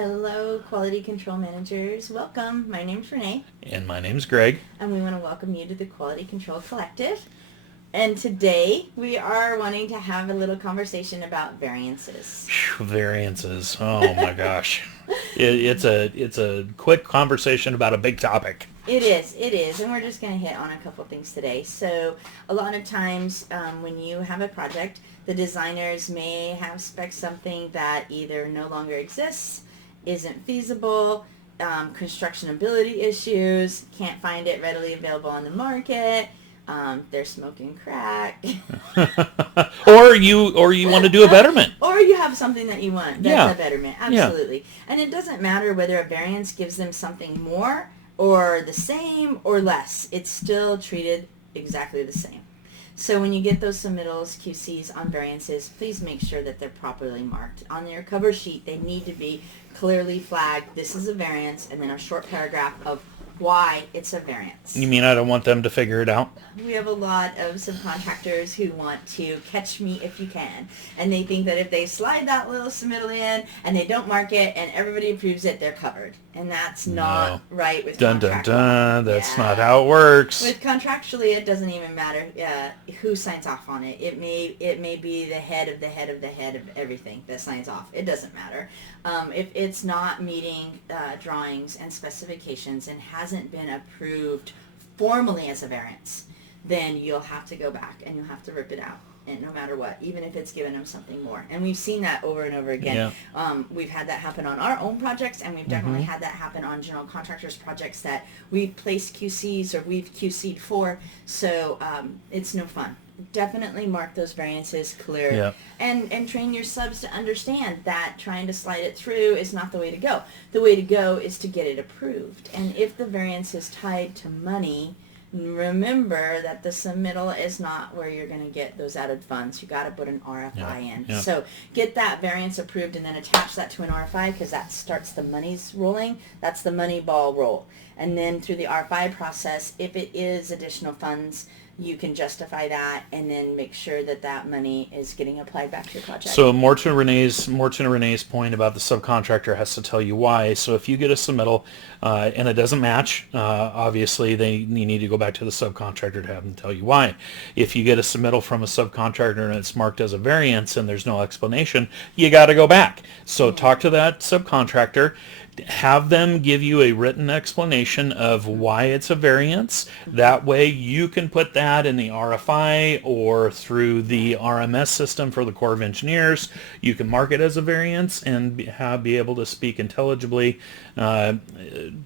Hello, quality control managers. Welcome. My name's Renee. And my name's Greg. And we want to welcome you to the Quality Control Collective. And today we are wanting to have a little conversation about variances. Variances. Oh my gosh. It's a quick conversation about a big topic. It is. And we're just going to hit on a couple things today. So a lot of times when you have a project, the designers may have spec something that either no longer exists, isn't feasible, construction ability issues, can't find it readily available on the market, they're smoking crack. or you want to do a betterment. Or you have something that you want that's a betterment. Absolutely. Yeah. And it doesn't matter whether a variance gives them something more or the same or less. It's still treated exactly the same. So when you get those submittals, QCs on variances, please make sure that they're properly marked. On your cover sheet, they need to be clearly flagged, this is a variance, and then a short paragraph of why it's a variance. You mean I don't want them to figure it out? We have a lot of subcontractors who want to catch me if you can. And they think that if they slide that little submittal in and they don't mark it and everybody approves it, they're covered. And that's not right with contract law. That's not how it works. With contractually, it doesn't even matter who signs off on it. It may be the head of the head of the head of everything that signs off. It doesn't matter. If it's not meeting drawings and specifications and hasn't been approved formally as a variance, then you'll have to go back and you'll have to rip it out. And no matter what, even if it's given them something more. And we've seen that over and over again. Yeah. We've had that happen on our own projects, and we've definitely had that happen on general contractors' projects that we've placed QCs or we've QC'd for. So it's no fun. Definitely mark those variances clear. Yeah. And train your subs to understand that trying to slide it through is not the way to go. The way to go is to get it approved. And if the variance is tied to money, remember that the submittal is not where you're going to get those added funds. You got to put an RFI in. Yeah. So get that variance approved and then attach that to an RFI because that starts the monies rolling. That's the money ball roll. And then through the RFI process, if it is additional funds, you can justify that and then make sure that that money is getting applied back to your project. So more to Renee's point about the subcontractor has to tell you why. So if you get a submittal and it doesn't match, obviously you need to go back to the subcontractor to have them tell you why. If you get a submittal from a subcontractor and it's marked as a variance and there's no explanation, you got to go back. So talk to that subcontractor. Have them give you a written explanation of why it's a variance. That way you can put that in the RFI or through the RMS system for the Corps of Engineers. You can mark it as a variance and be able to speak intelligibly to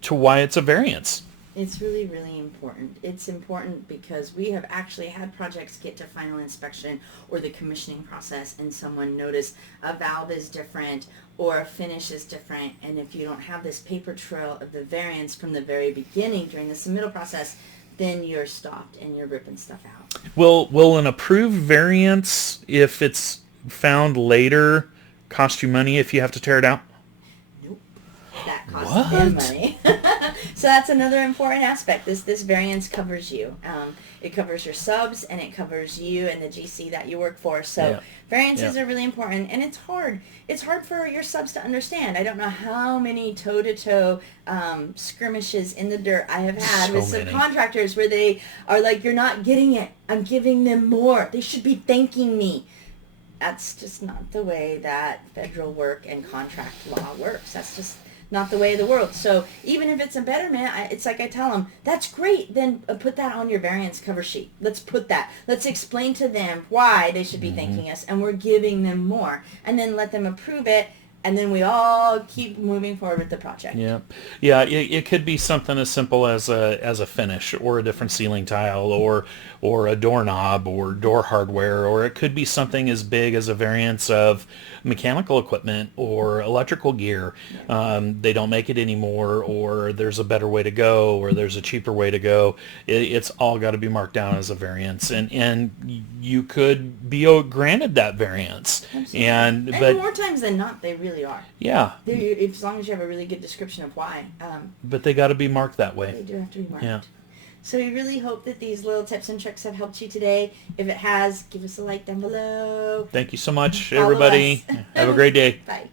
why it's a variance. It's really, really important. It's important because we have actually had projects get to final inspection or the commissioning process and someone noticed a valve is different or a finish is different. And if you don't have this paper trail of the variance from the very beginning during the submittal process, then you're stopped and you're ripping stuff out. Will an approved variance, if it's found later, cost you money if you have to tear it out? Nope. That costs them money. So that's another important aspect. This variance covers you. It covers your subs and it covers you and the GC that you work for. So variances are really important, and it's hard. It's hard for your subs to understand. I don't know how many toe-to-toe skirmishes in the dirt I have had with subcontractors where they are like, "You're not getting it. I'm giving them more. They should be thanking me." That's just not the way that federal work and contract law works. That's just not the way of the world. So even if it's a betterment, it's like I tell them, that's great. Then put that on your variance cover sheet. Let's put that. Let's explain to them why they should be thanking us, and we're giving them more. And then let them approve it, and then we all keep moving forward with the project. Yeah. It could be something as simple as a finish or a different ceiling tile or a doorknob or door hardware, or it could be something as big as a variance of mechanical equipment or electrical gear. They don't make it anymore, or there's a better way to go, or there's a cheaper way to go. It's all got to be marked down as a variance, and you could be granted that variance. Absolutely. And more times than not, they really are. Yeah. As long as you have a really good description of why. But they got to be marked that way. They do have to be marked. Yeah. So we really hope that these little tips and tricks have helped you today. If it has, give us a like down below. Thank you so much, Follow everybody. us. Have a great day. Bye.